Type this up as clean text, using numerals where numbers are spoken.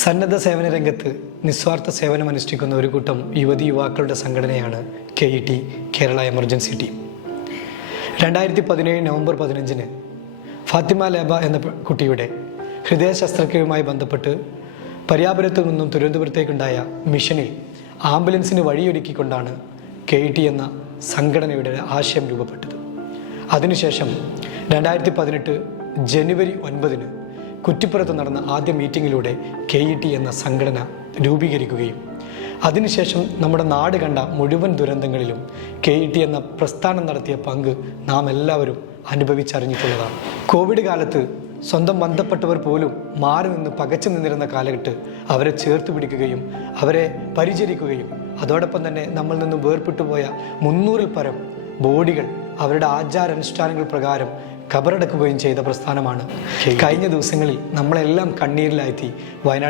സന്നദ്ധ സേവന രംഗത്ത് നിസ്വാർത്ഥ സേവനം അനുഷ്ഠിക്കുന്ന ഒരു കൂട്ടം യുവതി യുവാക്കളുടെ സംഘടനയാണ് KET Kerala emergency team. 2017 November 15 Fathima Leba എന്ന കുട്ടിയുടെ ഹൃദയ ശസ്ത്രക്രിയയുമായി ബന്ധപ്പെട്ട് പരിയാപുരത്തു നിന്നും തിരുവനന്തപുരത്തേക്കുണ്ടായ മിഷനിൽ ആംബുലൻസിന് വഴിയൊരുക്കിക്കൊണ്ടാണ് KET എന്ന സംഘടനയുടെ ആശയം രൂപപ്പെട്ടത്. അതിനുശേഷം 2018 ജനുവരി 9 കുറ്റിപ്പുറത്ത് നടന്ന ആദ്യ മീറ്റിങ്ങിലൂടെ KET എന്ന സംഘടന രൂപീകരിക്കുകയും അതിനുശേഷം നമ്മുടെ നാട് കണ്ട മുഴുവൻ ദുരന്തങ്ങളിലും KET എന്ന പ്രസ്ഥാനം നടത്തിയ പങ്ക് നാം എല്ലാവരും അനുഭവിച്ചറിഞ്ഞിട്ടുള്ളതാണ്. കോവിഡ് കാലത്ത് സ്വന്തം ബന്ധപ്പെട്ടവർ പോലും മാറി നിന്ന് പകച്ചു നിന്നിരുന്ന കാലഘട്ടത്ത് അവരെ ചേർത്ത് പിടിക്കുകയും അവരെ പരിചരിക്കുകയും അതോടൊപ്പം തന്നെ നമ്മളിൽ നിന്നും വേർപെട്ടു പോയ 300-ൽ പരം ബോഡികൾ അവരുടെ ആചാരാനുഷ്ഠാനങ്ങൾ പ്രകാരം കബറടക്കുകയും ചെയ്ത പ്രസ്ഥാനമാണ്. കഴിഞ്ഞ ദിവസങ്ങളിൽ നമ്മളെല്ലാം കണ്ണീരിലാഴ്ത്തി വയനാട്